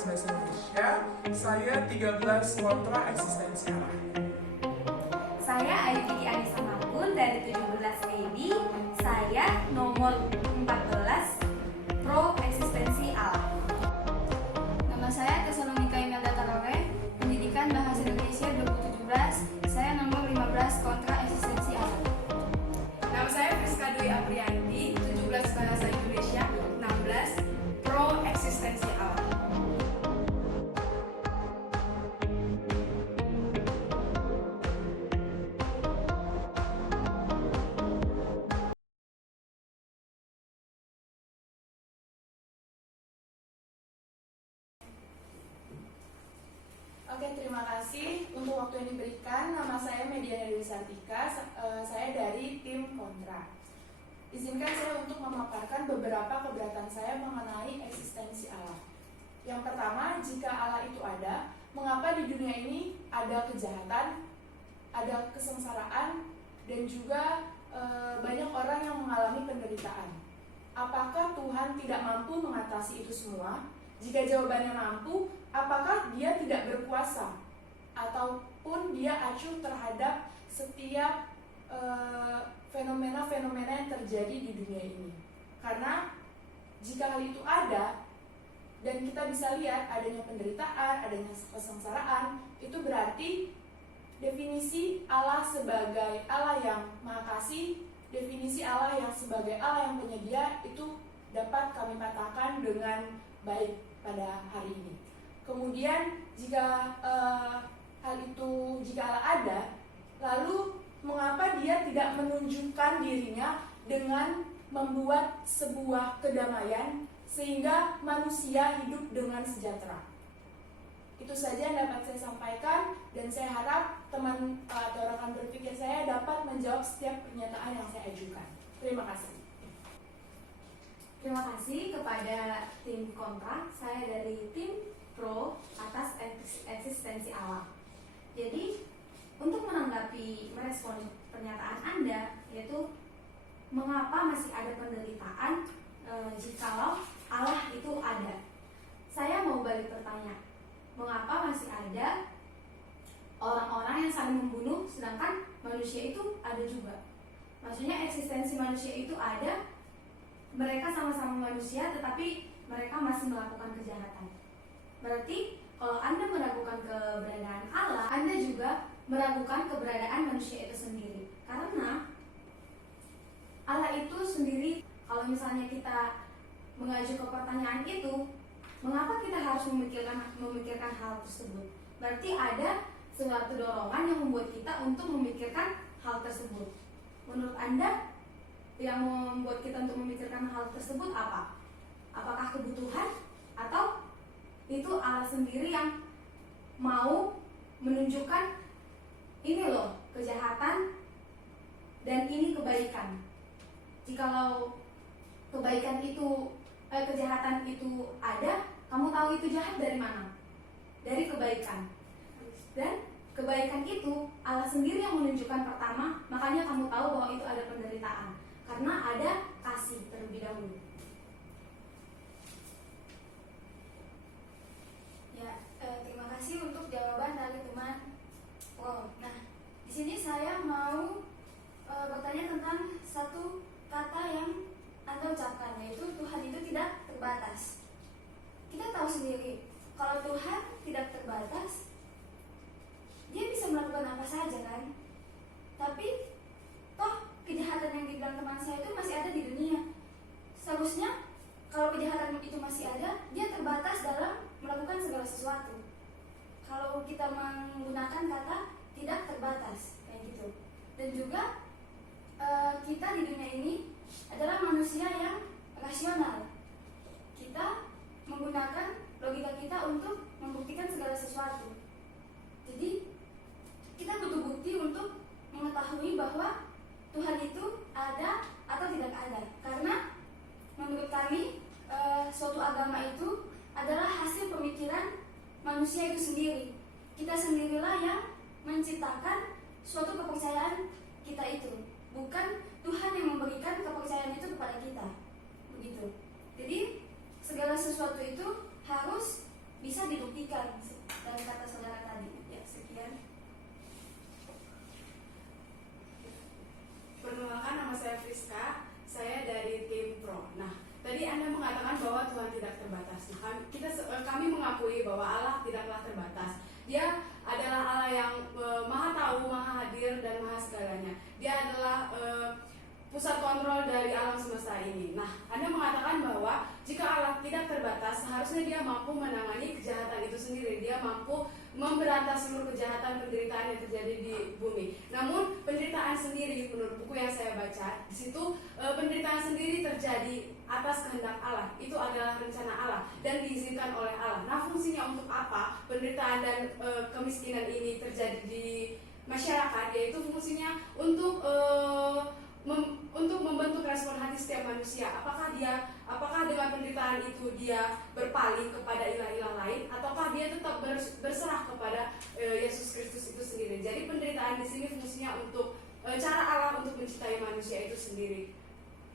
Fakultas Bahasa Indonesia. Saya 13 kontra eksistensi Allah. Saya Ayu Kiki Anissa Manggun dari 17 AB. Saya nomor 14 pro eksistensi Allah. Nama saya Tesalonika Imelda Tarore, Pendidikan Bahasa Indonesia 2017. Saya nomor 15 kontra eksistensi Allah. Nama saya Friska Dwi Aprianti, 17 Bahasa Indonesia 16 pro eksistensi Allah. Oke, terima kasih untuk waktu yang diberikan. Nama saya Mediana Dewi Sartika, saya dari tim kontra. Izinkan saya untuk memaparkan beberapa keberatan saya mengenai eksistensi Allah. Yang pertama, jika Allah itu ada, mengapa di dunia ini ada kejahatan, ada kesengsaraan, dan juga banyak orang yang mengalami penderitaan? Apakah Tuhan tidak mampu mengatasi itu semua? Jika jawabannya mampu, apakah Dia tidak berkuasa? Ataupun Dia acuh terhadap setiap fenomena-fenomena yang terjadi di dunia ini? Karena jika hal itu ada, dan kita bisa lihat adanya penderitaan, adanya kesengsaraan, itu berarti definisi Allah sebagai Allah yang Maha Kasih, definisi Allah yang sebagai Allah yang penyedia, itu dapat kami katakan dengan baik pada hari ini. Kemudian jika jika Allah ada, lalu mengapa Dia tidak menunjukkan dirinya dengan membuat sebuah kedamaian sehingga manusia hidup dengan sejahtera? Itu saja yang dapat saya sampaikan, dan saya harap teman atau rekan berpikir saya dapat menjawab setiap pernyataan yang saya ajukan. Terima kasih. Terima kasih kepada tim kontra. Saya dari tim pro atas eksistensi Allah. Jadi, untuk menanggapi merespon pernyataan Anda, yaitu mengapa masih ada penderitaan jikalau Allah itu ada. Saya mau balik bertanya, mengapa masih ada orang-orang yang saling membunuh sedangkan manusia itu ada juga? Maksudnya eksistensi manusia itu ada, mereka sama-sama manusia tetapi mereka masih melakukan kejahatan. Berarti kalau Anda meragukan keberadaan Allah, Anda juga meragukan keberadaan manusia itu sendiri. Karena Allah itu sendiri, kalau misalnya kita mengacu ke pertanyaan itu, mengapa kita harus memikirkan hal tersebut? Berarti ada suatu dorongan yang membuat kita untuk memikirkan hal tersebut. Menurut Anda, yang membuat kita untuk memikirkan hal tersebut apa? Apakah kebutuhan atau itu Allah sendiri yang mau menunjukkan ini loh kejahatan dan ini kebaikan? Jikalau kebaikan itu kejahatan itu ada, kamu tahu itu jahat dari mana? Dari kebaikan. Dan kebaikan itu Allah sendiri yang menunjukkan pertama, makanya kamu tahu bahwa itu ada penderitaan. Karena ada kasih terlebih dahulu. Ya, terima kasih untuk jawaban dari teman. Wow. Nah, di sini saya mau bertanya tentang satu kata yang Anda ucapkan, yaitu Tuhan itu tidak terbatas. Kita tahu sendiri, kalau Tuhan tidak terbatas, Dia bisa melakukan apa saja kan? Tapi toh kejahatan yang dibilang teman saya itu masih ada di dunia. Seharusnya kalau kejahatan itu masih ada, dia terbatas dalam melakukan segala sesuatu. Kalau kita menggunakan kata tidak terbatas kayak gitu. Dan juga kita di dunia ini adalah manusia yang rasional. Kita menggunakan logika kita untuk membuktikan segala sesuatu. Jadi kita butuh bukti untuk mengetahui bahwa Tuhan itu ada atau tidak ada. Karena menurut kami suatu agama itu adalah hasil pemikiran manusia itu sendiri. Kita sendirilah yang menciptakan suatu kepercayaan kita itu, bukan Tuhan yang memberikan kepercayaan itu kepada kita. Begitu. Jadi segala sesuatu itu harus bisa bahwa Tuhan tidak terbatas. Nah, kami mengakui bahwa Allah tidaklah terbatas. Dia adalah Allah yang maha tahu, maha hadir, dan maha segalanya. Dia adalah pusat kontrol dari alam semesta ini. Nah, Anda mengatakan bahwa jika Allah tidak terbatas, seharusnya dia mampu menangani kejahatan itu sendiri. Dia mampu memberantas seluruh kejahatan penderitaan yang terjadi di bumi. Namun penderitaan sendiri, menurut buku yang saya baca, di situ penderitaan sendiri terjadi atas kehendak Allah. Itu adalah rencana Allah dan diizinkan oleh Allah. Nah, fungsinya untuk apa penderitaan dan kemiskinan ini terjadi di masyarakat? Yaitu fungsinya untuk untuk membentuk respon hati setiap manusia. Apakah dengan penderitaan itu dia berpaling kepada ilah-ilah lain, ataukah dia tetap berserah kepada Yesus Kristus itu sendiri. Jadi penderitaan di sini fungsinya untuk cara Allah untuk mencintai manusia itu sendiri.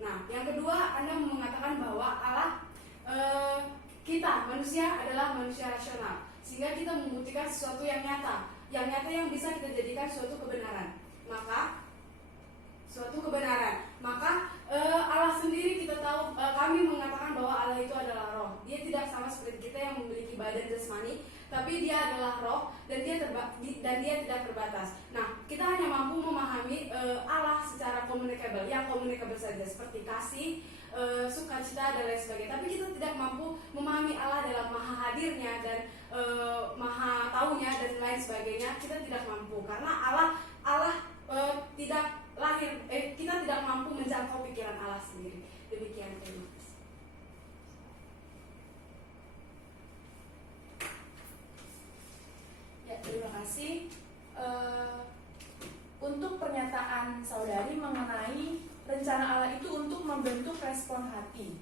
Nah, yang kedua, Anda mengatakan bahwa Allah kita manusia adalah manusia rasional, sehingga kita membuktikan sesuatu yang nyata yang bisa kita jadikan suatu kebenaran. Maka Allah sendiri kita tahu, kami mengatakan bahwa Allah itu adalah roh. Dia tidak sama seperti kita yang memiliki badan jasmani, tapi dia adalah roh dan dia tidak terbatas. Nah, kita hanya mampu memahami Allah secara komunikabel, yang komunikabel saja, seperti kasih, sukacita, dan lain sebagainya. Tapi kita tidak mampu memahami Allah dalam maha hadirnya dan maha taunya dan lain sebagainya. Kita tidak mampu karena Allah tidak lahir, kita tidak mampu menjangkau pikiran Allah sendiri. Demikian, terima kasih. Ya, terima kasih. Untuk pernyataan saudari mengenai rencana Allah itu untuk membentuk respon hati.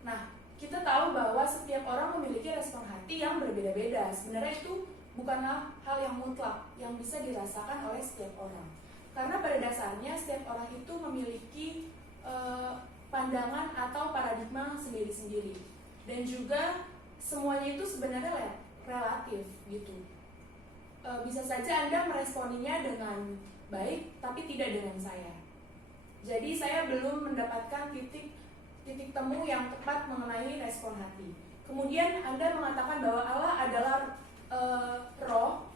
Nah, kita tahu bahwa setiap orang memiliki respon hati yang berbeda-beda. Sebenarnya itu bukanlah hal yang mutlak yang bisa dirasakan oleh setiap orang. Karena pada dasarnya setiap orang itu memiliki pandangan atau paradigma sendiri-sendiri. Dan juga semuanya itu sebenarnya relatif gitu. Bisa saja Anda meresponinya dengan baik, tapi tidak dengan saya. Jadi saya belum mendapatkan titik temu yang tepat mengenai respon hati. Kemudian Anda mengatakan bahwa Allah adalah roh.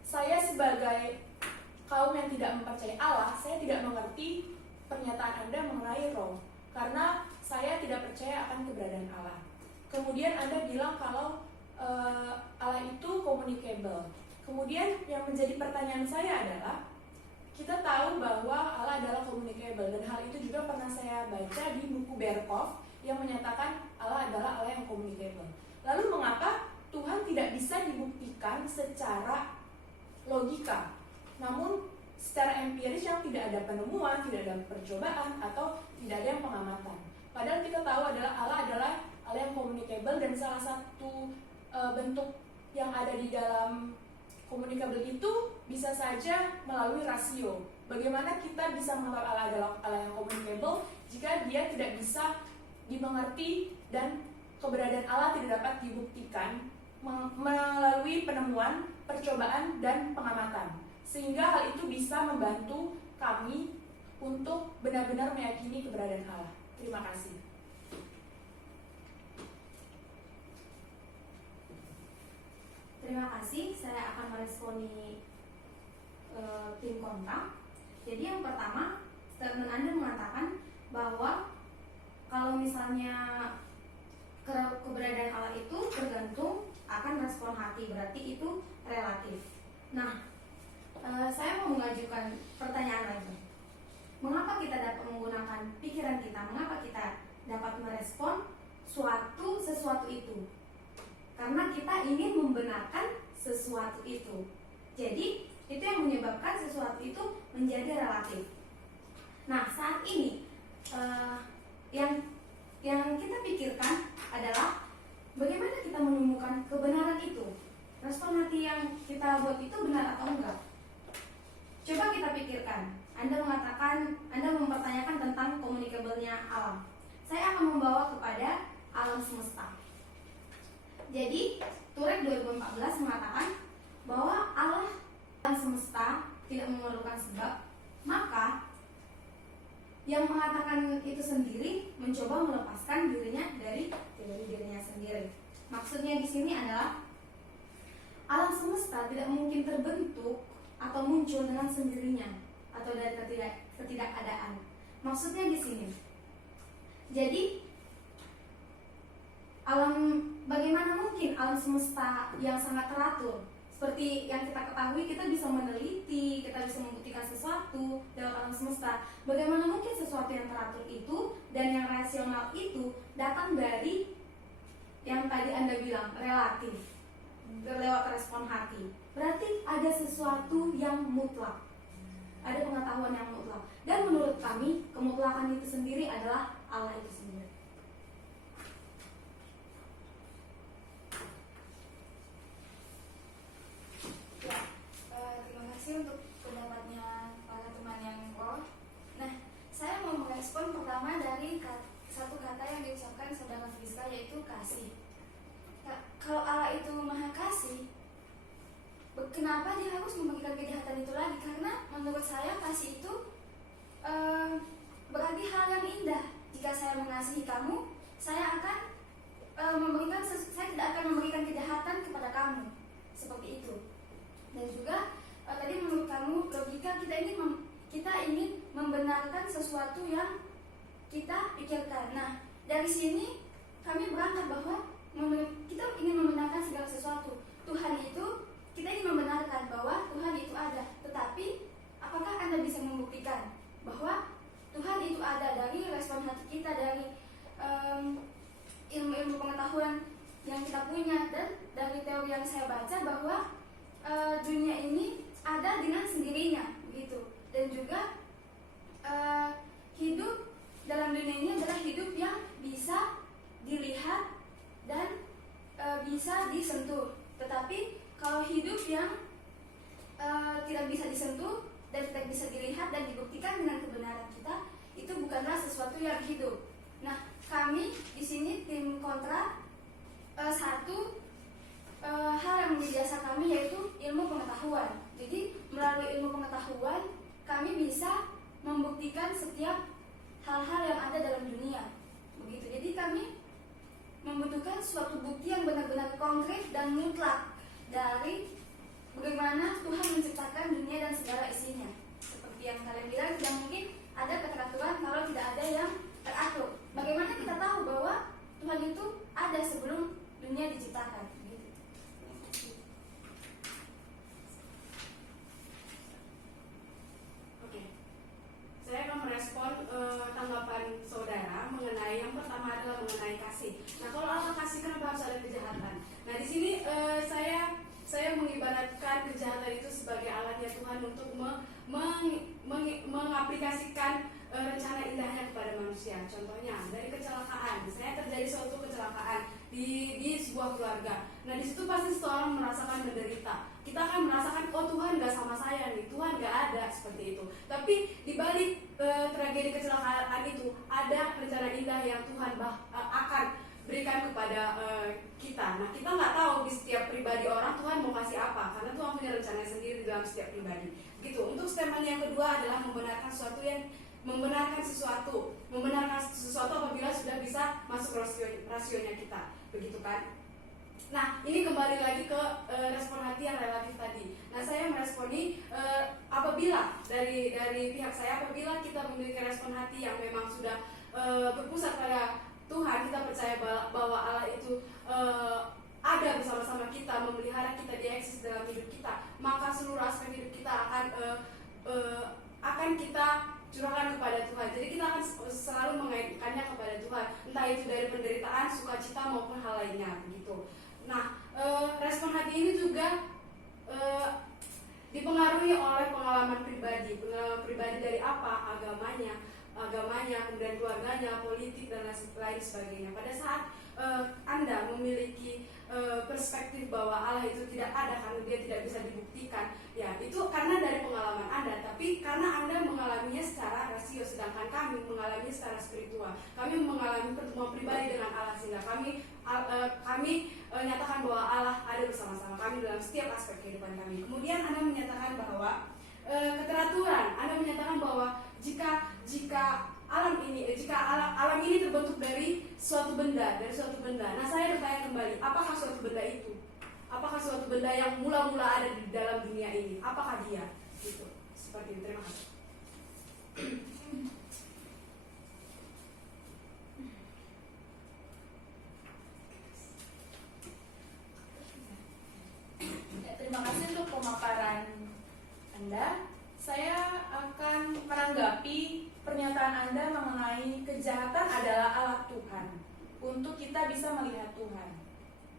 Saya sebagai kaum yang tidak mempercayai Allah, saya tidak mengerti pernyataan Anda mengenai roh, karena saya tidak percaya akan keberadaan Allah. Kemudian Anda bilang kalau Allah itu communicable. Kemudian yang menjadi pertanyaan saya adalah, kita tahu bahwa Allah adalah communicable, dan hal itu juga pernah saya baca di buku Berkov yang menyatakan Allah adalah Allah yang communicable. Lalu mengapa Tuhan tidak bisa dibuktikan secara logika, namun secara empiris yang tidak ada penemuan, tidak ada percobaan, atau tidak ada yang pengamatan? Padahal kita tahu adalah Allah adalah Allah yang communicable, dan salah satu bentuk yang ada di dalam communicable itu bisa saja melalui rasio. Bagaimana kita bisa mengatakan Allah adalah Allah yang communicable jika dia tidak bisa dimengerti dan keberadaan Allah tidak dapat dibuktikan melalui penemuan, percobaan, dan pengamatan, sehingga hal itu bisa membantu kami untuk benar-benar meyakini keberadaan Allah. Terima kasih. Terima kasih, saya akan meresponi tim kontra. Jadi yang pertama, statement Anda mengatakan bahwa kalau misalnya keberadaan Allah itu tergantung akan respon hati, berarti itu relatif. Nah, saya mau mengajukan pertanyaan lagi. Mengapa kita dapat menggunakan pikiran kita? Mengapa kita dapat merespon sesuatu itu? Karena kita ingin membenarkan sesuatu itu. Jadi, itu yang menyebabkan sesuatu itu menjadi relatif. Nah, saat ini yang kita pikirkan adalah bagaimana kita menemukan kebenaran itu. Respon hati yang kita buat itu benar atau enggak? Coba kita pikirkan. Anda mempertanyakan tentang communicable-nya alam. Saya akan membawa kepada alam semesta. Jadi, Turek 2014 mengatakan bahwa Allah alam semesta tidak memerlukan sebab, maka yang mengatakan itu sendiri mencoba melepaskan dirinya dari teori dirinya sendiri. Maksudnya di sini adalah alam semesta tidak mungkin terbentuk atau muncul dengan sendirinya atau dari ketidakadaan. Maksudnya di sini. Jadi bagaimana mungkin alam semesta yang sangat teratur? Seperti yang kita ketahui, kita bisa meneliti, kita bisa membuktikan sesuatu lewat alam semesta. Bagaimana mungkin sesuatu yang teratur itu dan yang rasional itu datang dari yang tadi Anda bilang, relatif, lewat respon hati. Berarti ada sesuatu yang mutlak, ada pengetahuan yang mutlak. Dan menurut kami, kemutlakan itu sendiri adalah Allah itu sendiri. Terima kasih untuk pendapatnya para teman yang Nah, saya mau merespon pertama dari satu kata yang diucapkan saudara Friska, yaitu kasih. Kalau Allah itu maha kasih, kenapa dia harus memberikan kejahatan itu lagi? Karena menurut saya kasih itu berarti hal yang indah. Jika saya mengasihi kamu, saya tidak akan memberikan kejahatan kepada kamu, seperti itu. Dan juga tadi menurut kamu logika kita ingin membenarkan sesuatu yang kita pikirkan. Nah, dari sini kami berangkat bahwa kita ingin membenarkan segala sesuatu. Tuhan itu, kita ingin membenarkan bahwa Tuhan itu ada. Tetapi apakah Anda bisa membuktikan bahwa Tuhan itu ada dari respon hati kita, dari ilmu-ilmu pengetahuan yang kita punya, dan dari teori yang saya baca bahwa dunia ini ada dengan sendirinya, begitu. Dan juga hidup dalam dunia ini adalah hidup yang bisa dilihat dan bisa disentuh. Tetapi kalau hidup yang tidak bisa disentuh dan tidak bisa dilihat dan dibuktikan dengan kebenaran kita, itu bukanlah sesuatu yang hidup. Nah, kami di sini tim kontra, satu hal yang menjadi dasar kami yaitu ilmu pengetahuan. Jadi melalui ilmu pengetahuan kami bisa membuktikan setiap hal-hal yang ada dalam dunia, begitu. Jadi kami membutuhkan suatu bukti yang benar-benar konkret dan mutlak dari bagaimana Tuhan menciptakan dunia dan segala isinya. Seperti yang kalian bilang, tidak mungkin ada keteraturan kalau tidak ada yang teratur. Bagaimana kita tahu bahwa Tuhan itu ada sebelum dunia diciptakan? Saya akan merespon tanggapan saudara mengenai yang pertama adalah mengenai kasih. Nah, kalau Allah kasih, kenapa harus ada kejahatan? Nah, di sini saya mengibaratkan kejahatan itu sebagai alatnya Tuhan untuk mengaplikasikan rencana indahnya kepada manusia. Contohnya dari kecelakaan, misalnya terjadi suatu kecelakaan di sebuah keluarga. Nah, di situ pasti seseorang merasakan menderita. Kita akan merasakan, oh Tuhan gak sama saya nih, Tuhan gak ada, seperti itu. Tapi di balik tragedi kecelakaan itu ada rencana indah yang Tuhan akan berikan kepada kita. Nah, kita nggak tahu di setiap pribadi orang Tuhan mau kasih apa, karena Tuhan punya rencana sendiri dalam setiap pribadi. Gitu. Untuk statement yang kedua adalah membenarkan sesuatu apabila sudah bisa masuk rasionya kita, begitu kan? Nah, ini kembali lagi ke respon hati yang relatif tadi. Nah, saya meresponi apabila dari pihak saya, apabila kita memiliki respon hati yang memang sudah berpusat pada Tuhan, kita percaya bahwa Allah itu ada bersama-sama kita, memelihara kita, dia eksis dalam hidup kita, maka seluruh aspek hidup kita akan kita curahkan kepada Tuhan. Jadi kita akan selalu mengaitkannya kepada Tuhan, entah itu dari penderitaan, sukacita maupun hal lainnya, begitu. Nah, respon hati ini juga dipengaruhi oleh pengalaman pribadi dari apa? Agamanya, kemudian keluarganya, politik dan lain sebagainya. Pada saat Anda memiliki perspektif bahwa Allah itu tidak ada karena dia tidak bisa dibuktikan, ya itu karena dari pengalaman Anda, tapi karena Anda mengalaminya secara rasio, sedangkan kami mengalaminya secara spiritual. Kami mengalami pertemuan pribadi dengan Allah, sehingga kami nyatakan bahwa Allah ada bersama-sama kami dalam setiap aspek kehidupan kami. Kemudian Anda menyatakan bahwa keteraturan, Anda menyatakan bahwa jika alam ini, jika alam ini terbentuk dari suatu benda, Nah, saya bertanya kembali, apakah suatu benda itu? Apakah suatu benda yang mula-mula ada di dalam dunia ini? Apakah dia? Gitu. Seperti itu. Terima kasih. Ya, terima kasih untuk pemaparan Anda. Saya akan menanggapi pernyataan Anda mengenai kejahatan adalah alat Tuhan untuk kita bisa melihat Tuhan.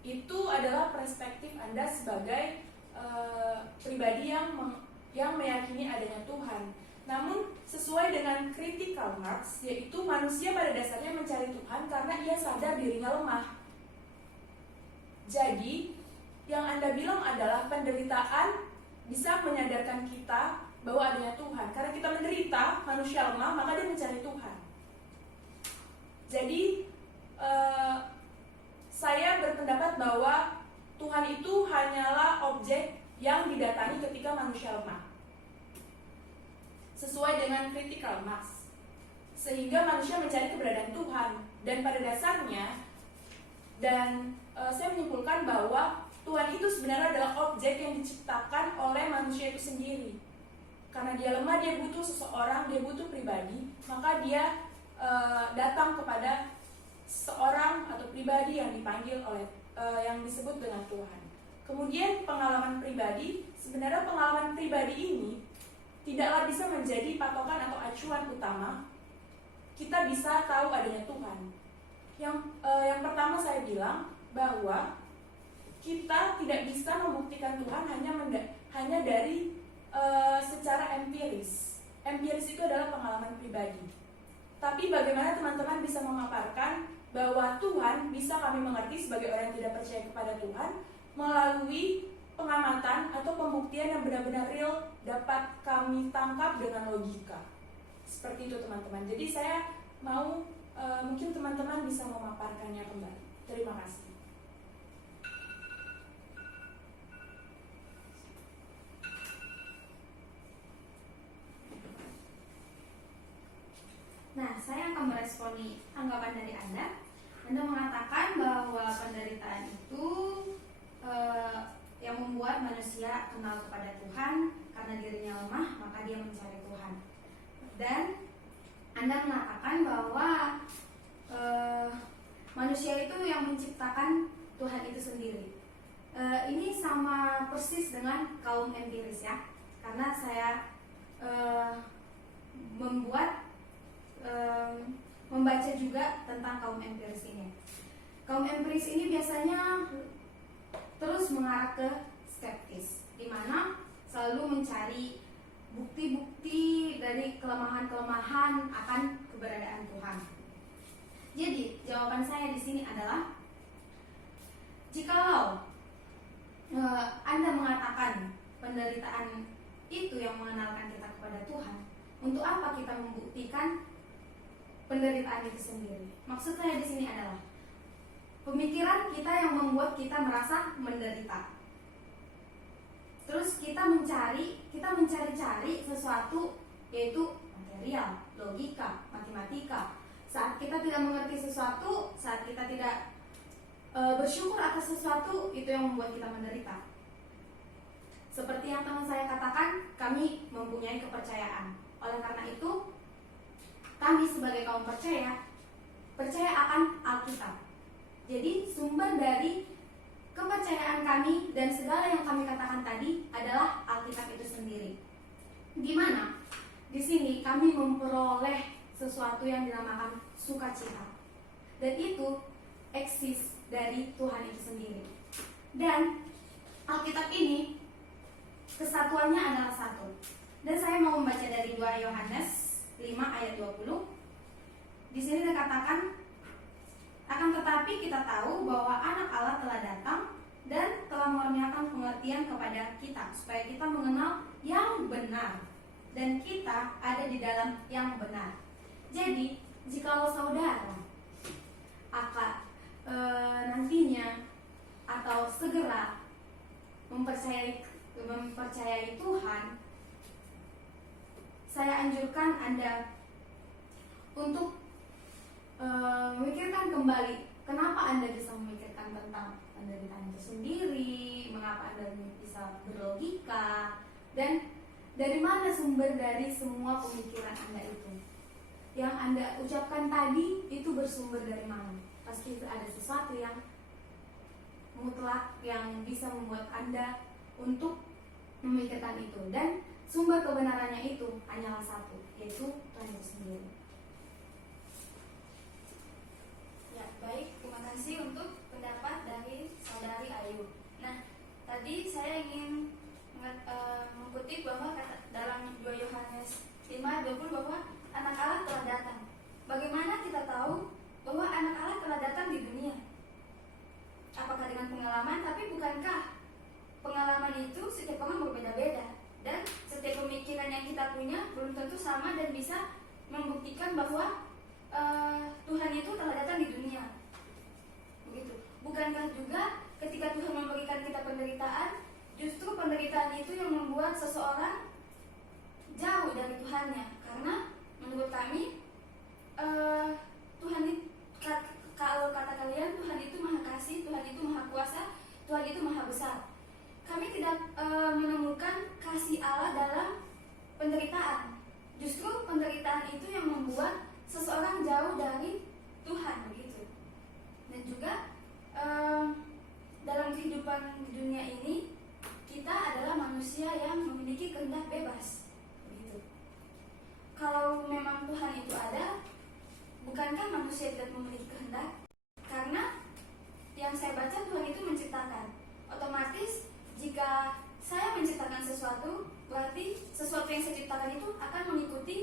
Itu adalah perspektif Anda sebagai pribadi yang meyakini adanya Tuhan. Namun sesuai dengan critical Marx, yaitu manusia pada dasarnya mencari Tuhan karena ia sadar dirinya lemah. Jadi yang Anda bilang adalah penderitaan bisa menyadarkan kita bahwa adanya Tuhan. Karena kita menderita, manusia lemah, maka dia mencari Tuhan. Jadi saya berpendapat bahwa Tuhan itu hanyalah objek yang didatangi ketika manusia lemah, sesuai dengan critical Marx, sehingga manusia mencari keberadaan Tuhan. Dan pada dasarnya, saya menyimpulkan bahwa Tuhan itu sebenarnya adalah objek yang diciptakan oleh manusia itu sendiri. Karena dia lemah, dia butuh seseorang, dia butuh pribadi, maka dia datang kepada seorang atau pribadi yang dipanggil oleh yang disebut dengan Tuhan. Kemudian pengalaman pribadi, sebenarnya pengalaman pribadi ini tidaklah bisa menjadi patokan atau acuan utama kita bisa tahu adanya Tuhan. Yang pertama saya bilang bahwa kita tidak bisa membuktikan Tuhan hanya dari secara empiris. Empiris itu adalah pengalaman pribadi. Tapi bagaimana teman-teman bisa memaparkan bahwa Tuhan bisa kami mengerti sebagai orang yang tidak percaya kepada Tuhan melalui pengamatan atau pembuktian yang benar-benar real dapat kami tangkap dengan logika. Seperti itu teman-teman. Jadi saya mau mungkin teman-teman bisa memaparkannya kembali. Terima kasih. Nah, saya akan meresponi anggapan dari Anda. Anda mengatakan bahwa penderitaan itu yang membuat manusia kenal kepada Tuhan karena dirinya lemah, maka dia mencari Tuhan. Dan Anda mengatakan bahwa manusia itu yang menciptakan Tuhan itu sendiri. Ini sama persis dengan kaum empiris ya, karena saya membaca juga tentang kaum empiris ini. Kaum empiris ini biasanya terus mengarah ke skeptis, di mana selalu mencari bukti-bukti dari kelemahan-kelemahan akan keberadaan Tuhan. Jadi jawaban saya di sini adalah, jikalau Anda mengatakan penderitaan itu yang mengenalkan kita kepada Tuhan, untuk apa kita membuktikan penderitaan itu sendiri? Maksud saya di sini adalah pemikiran kita yang membuat kita merasa menderita. Terus kita mencari-cari sesuatu, yaitu material, logika, matematika. Saat kita tidak mengerti sesuatu, saat kita tidak bersyukur atas sesuatu, itu yang membuat kita menderita. Seperti yang teman saya katakan, kami mempunyai kepercayaan. Oleh karena itu, kami sebagai kaum percaya akan Alkitab. Jadi sumber dari kepercayaan kami dan segala yang kami katakan tadi adalah Alkitab itu sendiri. Di mana di sini kami memperoleh sesuatu yang dinamakan sukacita. Dan itu eksis dari Tuhan itu sendiri. Dan Alkitab ini kesatuannya adalah satu. Dan saya mau membaca dari 2 Yohanes 5 ayat 20. Di sini dikatakan, akan tetapi kita tahu bahwa anak Allah telah datang dan telah mengaruniakan pengertian kepada kita, supaya kita mengenal yang benar dan kita ada di dalam yang benar. Jadi, jikalau saudara nantinya atau segera mempercayai Tuhan, saya anjurkan Anda untuk memikirkan kembali kenapa Anda bisa memikirkan tentang penderitaan itu sendiri, mengapa Anda bisa berlogika, dan dari mana sumber dari semua pemikiran Anda itu. Yang Anda ucapkan tadi itu bersumber dari mana? Pasti ada sesuatu yang mutlak yang bisa membuat Anda untuk memikirkan itu, dan sumber kebenarannya itu hanyalah satu, yaitu Tuhan itu sendiri. Ya, baik, terima kasih untuk pendapat dari saudari Ayu. Nah, tadi saya ingin mengutip bahwa dalam 2 Yohanes 5:20 bahwa anak Allah telah datang. Bagaimana kita tahu bahwa anak Allah telah datang di dunia? Apakah dengan pengalaman? Tapi bukankah pengalaman itu setiap orang berbeda-beda, dan setiap pemikiran yang kita punya belum tentu sama dan bisa membuktikan bahwa Tuhan itu telah datang di dunia. Begitu. Bukankah juga ketika Tuhan memberikan kita penderitaan, justru penderitaan itu yang membuat seseorang jauh dari Tuhannya? Karena menurut kami Tuhan itu, kalau kata kalian, Tuhan itu maha kasih, Tuhan itu maha kuasa, Tuhan itu maha besar. Kami tidak menemukan kasih Allah dalam penderitaan. Justru penderitaan itu yang membuat seseorang jauh dari Tuhan, begitu. Dan juga dalam kehidupan di dunia ini, kita adalah manusia yang memiliki kehendak bebas, begitu. Kalau memang Tuhan itu ada, bukankah manusia tidak memiliki kehendak? Karena yang saya baca, Tuhan itu menciptakan. Otomatis jika saya menciptakan sesuatu, berarti sesuatu yang saya ciptakan itu akan mengikuti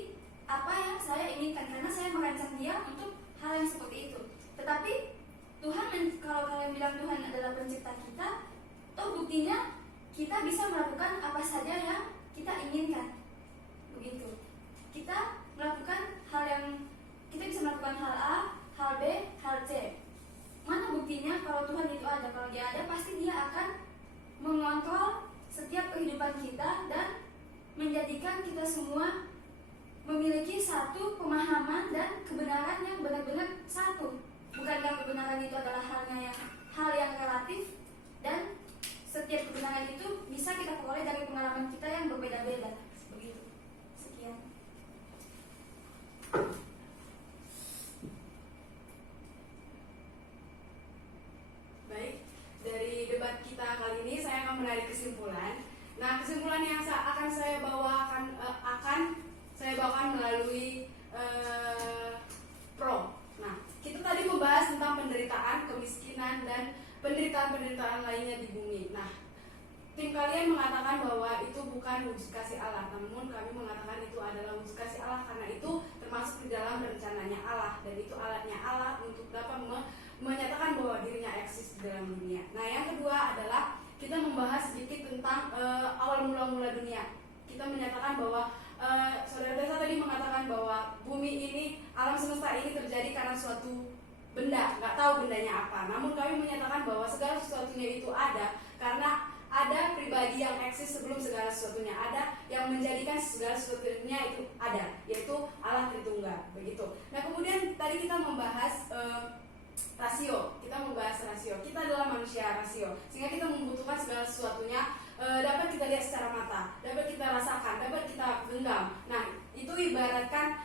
apa yang saya inginkan, karena saya merancang dia untuk hal yang seperti itu. Tetapi Tuhan, kalau kalian bilang Tuhan adalah pencipta kita, toh buktinya kita bisa melakukan apa saja yang kita inginkan, begitu. Kita melakukan kita bisa melakukan hal A, hal B, hal C. Mana buktinya kalau Tuhan itu ada? Kalau dia ada, pasti dia akan mengontrol setiap kehidupan kita dan menjadikan kita semua memiliki satu pemahaman dan kebenaran yang benar-benar satu. Bukankah kebenaran itu adalah hal yang relatif, dan setiap kebenaran itu bisa kita peroleh dari pengalaman kita yang berbeda-beda. Begitu. Sekian. Baik, dari debat kita kali ini saya akan menarik kesimpulan. Nah, kesimpulan yang akan saya bawakan melalui pro. Nah, kita tadi membahas tentang penderitaan, kemiskinan, dan penderitaan-penderitaan lainnya di bumi. Nah, tim kalian mengatakan bahwa itu bukan wujud kasih Allah, namun kami mengatakan itu adalah wujud kasih Allah, karena itu termasuk di dalam rencananya Allah, dan itu alatnya Allah untuk dapat menyatakan bahwa dirinya eksis di dalam dunia. Nah, yang kedua adalah kita membahas sedikit tentang awal mula-mula dunia. Kita menyatakan bahwa saudara Desa tadi mengatakan bahwa bumi ini, alam semesta ini terjadi karena suatu benda, nggak tahu bendanya apa. Namun kami menyatakan bahwa segala sesuatunya itu ada karena ada pribadi yang eksis sebelum segala sesuatunya ada, yang menjadikan segala sesuatunya itu ada, yaitu Allah Tritunggal, begitu. Nah, kemudian tadi kita membahas rasio. Kita membahas rasio. Kita adalah manusia rasio, sehingga kita membutuhkan segala sesuatunya dapat kita lihat secara mata, dapat kita rasakan, dapat kita genggam. Nah, itu ibaratkan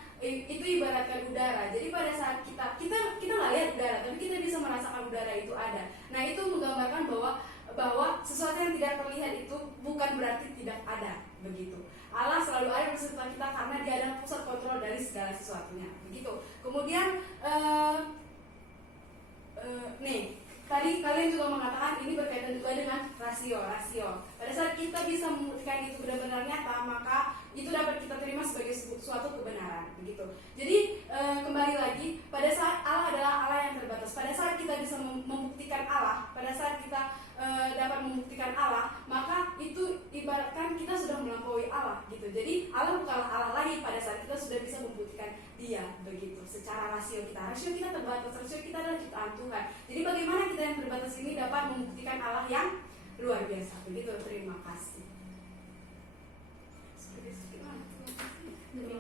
udara. Jadi pada saat kita nggak lihat udara, tapi kita bisa merasakan udara itu ada. Nah, itu menggambarkan bahwa sesuatu yang tidak terlihat itu bukan berarti tidak ada, begitu. Allah selalu ada beserta kita karena Dia adalah pusat kontrol dari segala sesuatunya, begitu. Kemudian tadi kalian juga mengatakan ini berkaitan juga dengan rasio. Pada saat kita bisa membuktikan itu benar-benar nyata, maka itu dapat kita terima sebagai suatu kebenaran, begitu. Jadi kembali lagi, pada saat Allah adalah Allah yang terbatas, pada saat kita bisa membuktikan Allah, pada saat kita dapat membuktikan Allah, maka itu ibaratkan kita sudah melampaui Allah, gitu. Jadi Allah bukanlah Allah lagi pada saat kita sudah bisa membuktikan Dia, begitu. Secara rasio kita terbatas, rasio kita adalah ciptaan Tuhan. Jadi bagaimana kita yang terbatas ini dapat membuktikan Allah yang luar biasa, begitu. Terima kasih. Terima